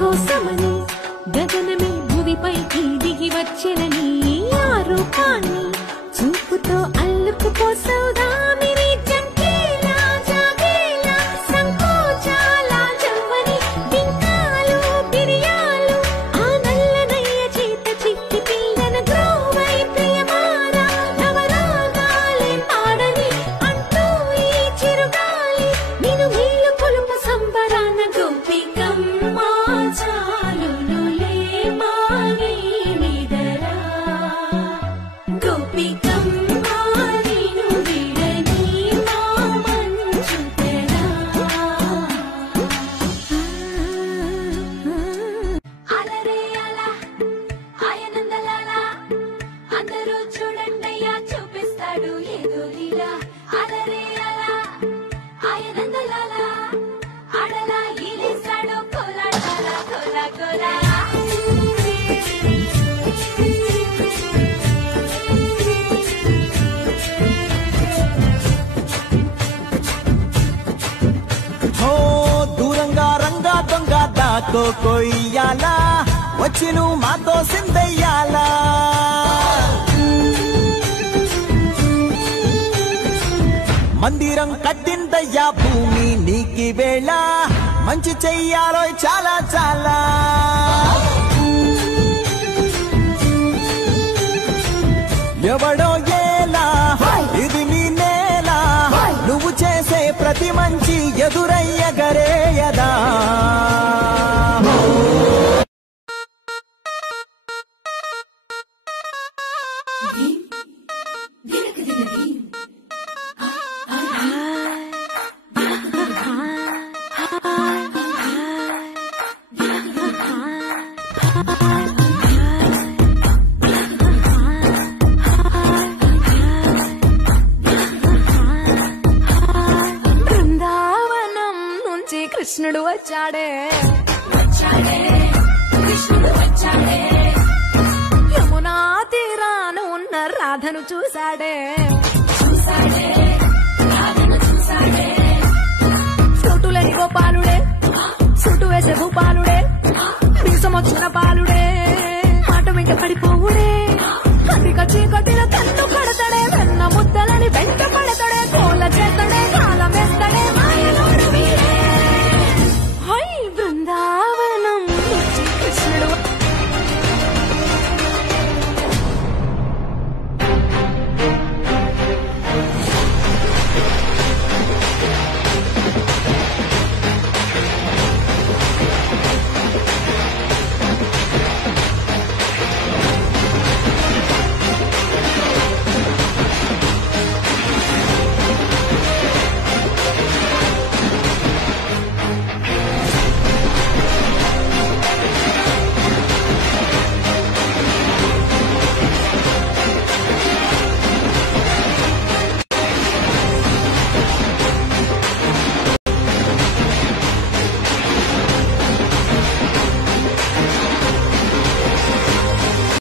కోసమని గగనమే భూమిపైకి దిగి వచ్చెనని ఆ రూపాన్ని చూపుతో అల్లుకుపోసౌదా మిరి జంకేలా జాగేలా సంకోచాల జవ్వని బింకాలు బిరియాలు ఆ నల్లనయ్య చేత చిక్కి పిల్లన గ్రోవై ప్రియమారా నవరాగాలే పాడని అంటూ ఈ చిరుగాలి నిన్ను మేలు కొలుపు సంబరాన గోపికమ్మ చాలునులే మాని నిదరా గోపికమ్మ నిన్ను విడని మా మంచు తెరా అలరే అలా ఆయనందలాలా అందరూ చూడండయ్యా చూపిస్తాడు ఏదో లీలా అలరే అలా ఆయనందలాలా ఆడలా ఈలేస్తాడు కోలాటాల కోలా కోలా హో దూరంగా రంగా దొంగ దాకో కొయ్యాలా వచ్చి నువ్వు మాతో సిందయ్యాలా మందిరం కట్టిందయ్యా భూమి నీకి వేళ మంచి చెయ్యాలో చాలా చాలా ఎవడో ఏలా ఇది నీ నేల నువ్వు చేసే ప్రతి మంచి ఎదురయ్యగరేయదా బృందావనం నుంచి కృష్ణుడు వచ్చాడే యమునా తీరాన ఉన్న రాధను చూశాడే చోటులేని గోపాలుడే చుట్టు వేసే భూపాలుడే మీసమొచ్చిన పాలుడే మాట వెంట పడిపోవుడే కటిక చీకటి